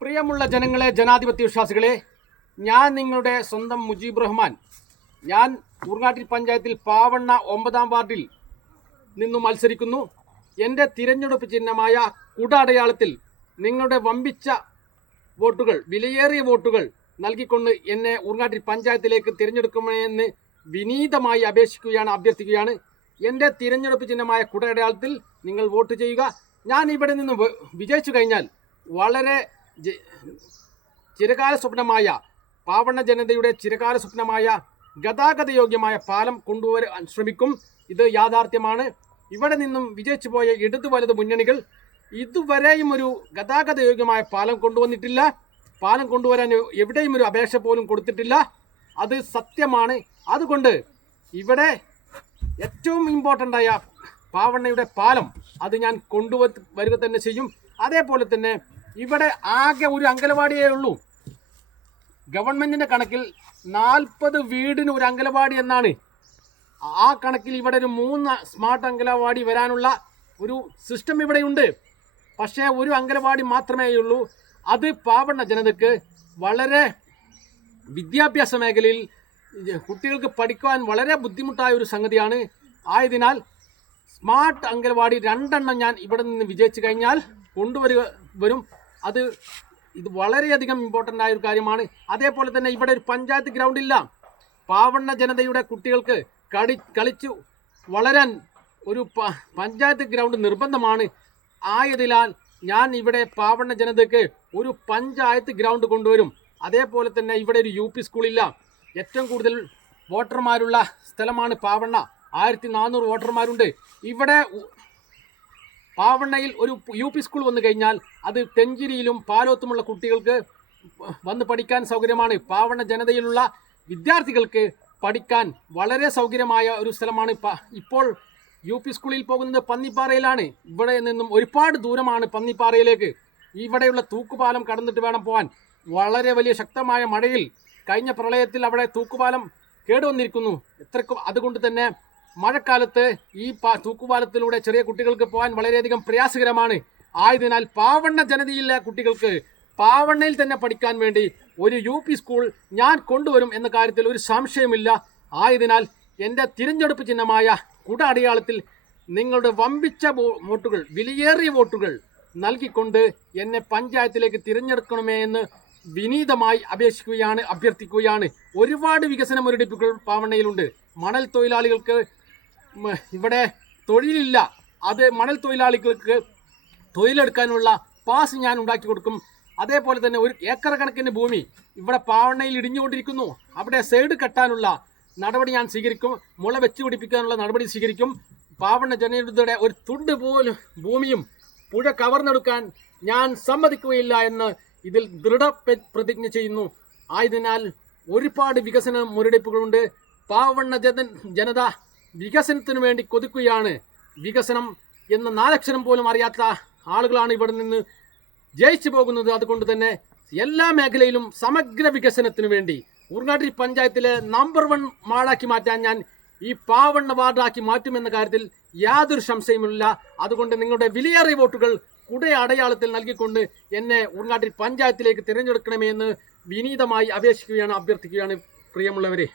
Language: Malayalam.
പ്രിയമുള്ള ജനങ്ങളെ, ജനാധിപത്യ വിശ്വാസികളെ, ഞാൻ നിങ്ങളുടെ സ്വന്തം മുജീബ് റഹ്മാൻ. ഞാൻ ഊർങ്ങാട്ടിൽ പഞ്ചായത്തിൽ പാവണ്ണ 9-ാം വാർഡിൽ നിന്നും മത്സരിക്കുന്നു. എൻ്റെ തിരഞ്ഞെടുപ്പ് ചിഹ്നമായ കുട അടയാളത്തിൽ നിങ്ങളുടെ വമ്പിച്ച വോട്ടുകൾ, വിലയേറിയ വോട്ടുകൾ നൽകിക്കൊണ്ട് എന്നെ ഊർങ്ങാട്ടിൽ പഞ്ചായത്തിലേക്ക് തിരഞ്ഞെടുക്കുമെന്ന് വിനീതമായി അഭ്യർത്ഥിക്കുകയാണ്. എൻ്റെ തിരഞ്ഞെടുപ്പ് ചിഹ്നമായ കുട അടയാളത്തിൽ നിങ്ങൾ വോട്ട് ചെയ്യുക. ഞാൻ ഇവിടെ നിന്ന് വിജയിച്ചു കഴിഞ്ഞാൽ വളരെ ചിരകാല സ്വപ്നമായ, പാവണ്ണ ജനതയുടെ ചിരകാല സ്വപ്നമായ ഗതാഗത യോഗ്യമായ പാലം കൊണ്ടുവരാൻ ശ്രമിക്കും. ഇത് യാഥാർത്ഥ്യമാണ്. ഇവിടെ നിന്നും വിജയിച്ചു പോയ ഇടതു വലത് മുന്നണികൾ ഇതുവരെയും ഒരു ഗതാഗത യോഗ്യമായ പാലം കൊണ്ടുവന്നിട്ടില്ല. പാലം കൊണ്ടുവരാൻ എവിടെയും ഒരു അപേക്ഷ പോലും കൊടുത്തിട്ടില്ല. അത് സത്യമാണ്. അതുകൊണ്ട് ഇവിടെ ഏറ്റവും ഇമ്പോർട്ടൻ്റ് ആയ പാവണ്ണയുടെ പാലം അത് ഞാൻ കൊണ്ടുവരിക തന്നെ ചെയ്യും. അതേപോലെ തന്നെ ഇവിടെ ആകെ ഒരു അംഗനവാടിയേ ഉള്ളൂ. ഗവൺമെൻറ്റിൻ്റെ കണക്കിൽ 40 വീടിന് ഒരു അംഗനവാടി എന്നാണ്. ആ കണക്കിൽ ഇവിടെ ഒരു 3 സ്മാർട്ട് അംഗനവാടി വരാനുള്ള ഒരു സിസ്റ്റം ഇവിടെയുണ്ട്. പക്ഷേ ഒരു അംഗനവാടി മാത്രമേ ഉള്ളൂ. അത് പാവണ്ണ ജനതയ്ക്ക് വളരെ വിദ്യാഭ്യാസ മേഖലയിൽ കുട്ടികൾക്ക് പഠിക്കുവാൻ വളരെ ബുദ്ധിമുട്ടായ ഒരു സംഗതിയാണ്. ആയതിനാൽ സ്മാർട്ട് അംഗനവാടി 2 എണ്ണം ഞാൻ ഇവിടെ നിന്ന് വിജയിച്ചു കഴിഞ്ഞാൽ വരും. ഇത് വളരെയധികം ഇമ്പോർട്ടൻ്റ് ആയ ഒരു കാര്യമാണ്. അതേപോലെ തന്നെ ഇവിടെ ഒരു പഞ്ചായത്ത് ഗ്രൗണ്ട് ഇല്ല. പാവണ്ണ ജനതയുടെ കുട്ടികൾക്ക് കളിച്ചു വളരാൻ ഒരു പഞ്ചായത്ത് ഗ്രൗണ്ട് നിർബന്ധമാണ്. ആയതിനാൽ ഞാൻ ഇവിടെ പാവണ്ണ ജനതയ്ക്ക് ഒരു പഞ്ചായത്ത് ഗ്രൗണ്ട് കൊണ്ടുവരും. അതേപോലെ തന്നെ ഇവിടെ ഒരു UP സ്കൂളില്ല. ഏറ്റവും കൂടുതൽ വോട്ടർമാരുള്ള സ്ഥലമാണ് പാവണ്ണ. 1400 വോട്ടർമാരുണ്ട്. ഇവിടെ പാവണ്ണയിൽ ഒരു UP സ്കൂൾ വന്നു കഴിഞ്ഞാൽ അത് തെഞ്ചിരിയിലും പാലോത്തുമുള്ള കുട്ടികൾക്ക് വന്ന് പഠിക്കാൻ സൗകര്യമാണ്. പാവണ്ണ ജനതയിലുള്ള വിദ്യാർത്ഥികൾക്ക് പഠിക്കാൻ വളരെ സൗകര്യമായ ഒരു സ്ഥലമാണ്. ഇപ്പോൾ UP സ്കൂളിൽ പോകുന്നത് പന്നിപ്പാറയിലാണ്. ഇവിടെ നിന്നും ഒരുപാട് ദൂരമാണ് പന്നിപ്പാറയിലേക്ക്. ഇവിടെയുള്ള തൂക്കുപാലം കടന്നിട്ട് വേണം പോകാൻ. വളരെ വലിയ ശക്തമായ മഴയിൽ കഴിഞ്ഞ പ്രളയത്തിൽ അവിടെ തൂക്കുപാലം കേടുവന്നിരിക്കുന്നു. അതുകൊണ്ട് തന്നെ മഴക്കാലത്ത് ഈ തൂക്കുപാലത്തിലൂടെ ചെറിയ കുട്ടികൾക്ക് പോകാൻ വളരെയധികം പ്രയാസകരമാണ്. ആയതിനാൽ പാവണ്ണ ജനതയിലെ കുട്ടികൾക്ക് പാവണ്ണയിൽ തന്നെ പഠിക്കാൻ വേണ്ടി ഒരു UP സ്കൂൾ ഞാൻ കൊണ്ടുവരും എന്ന കാര്യത്തിൽ ഒരു സംശയമില്ല. ആയതിനാൽ എൻ്റെ തിരഞ്ഞെടുപ്പ് ചിഹ്നമായ കുട അടയാളത്തിൽ നിങ്ങളുടെ വമ്പിച്ച വോട്ടുകൾ, വിലയേറിയ വോട്ടുകൾ നൽകിക്കൊണ്ട് എന്നെ പഞ്ചായത്തിലേക്ക് തിരഞ്ഞെടുക്കണമേ എന്ന് വിനീതമായി അഭ്യർത്ഥിക്കുകയാണ്. ഒരുപാട് വികസന മുരടിപ്പുകൾ പാവണ്ണയിലുണ്ട്. മണൽ തൊഴിലാളികൾക്ക് ഇവിടെ തൊഴിലില്ല. അത് മണൽ തൊഴിലാളികൾക്ക് തൊഴിലെടുക്കാനുള്ള പാസ് ഞാൻ ഉണ്ടാക്കി കൊടുക്കും. അതേപോലെ തന്നെ ഒരു ഏക്കർ കണക്കിന് ഭൂമി ഇവിടെ പാവണ്ണയിൽ ഇടിഞ്ഞുകൊണ്ടിരിക്കുന്നു. അവിടെ സൈഡ് കെട്ടാനുള്ള നടപടി ഞാൻ സ്വീകരിക്കും. മുള വെച്ച് പിടിപ്പിക്കാനുള്ള നടപടി സ്വീകരിക്കും. പാവണ്ണ ജനതയുടെ ഒരു തുണ്ട് പോലും ഭൂമിയും പുഴ കവർന്നെടുക്കാൻ ഞാൻ സമ്മതിക്കുകയില്ല എന്ന് ഇതിൽ ദൃഢപ്രതിജ്ഞ ചെയ്യുന്നു. ആയതിനാൽ ഒരുപാട് വികസന മുരടിപ്പുകളുണ്ട്. പാവണ്ണ ജനത വികസനത്തിന് വേണ്ടി കൊതിക്കുകയാണ്. വികസനം എന്ന 4 അക്ഷരം പോലും അറിയാത്ത ആളുകളാണ് ഇവിടെ നിന്ന് ജയിച്ചു പോകുന്നത്. അതുകൊണ്ട് തന്നെ എല്ലാ മേഖലയിലും സമഗ്ര വികസനത്തിന് വേണ്ടി ഊർങ്ങാട്ടിൽ പഞ്ചായത്തിലെ നമ്പർ 1 വാർഡാക്കി മാറ്റാൻ ഞാൻ ഈ പാവണ്ണ വാർഡാക്കി മാറ്റുമെന്ന കാര്യത്തിൽ യാതൊരു സംശയവുമില്ല. അതുകൊണ്ട് നിങ്ങളുടെ വിലയേറിയ വോട്ടുകൾ കുട അടയാളത്തിൽ നൽകിക്കൊണ്ട് എന്നെ ഊർങ്ങാട്ടിൽ പഞ്ചായത്തിലേക്ക് തിരഞ്ഞെടുക്കണമെന്ന് വിനീതമായി അഭ്യർത്ഥിക്കുകയാണ്. പ്രിയമുള്ളവരെ,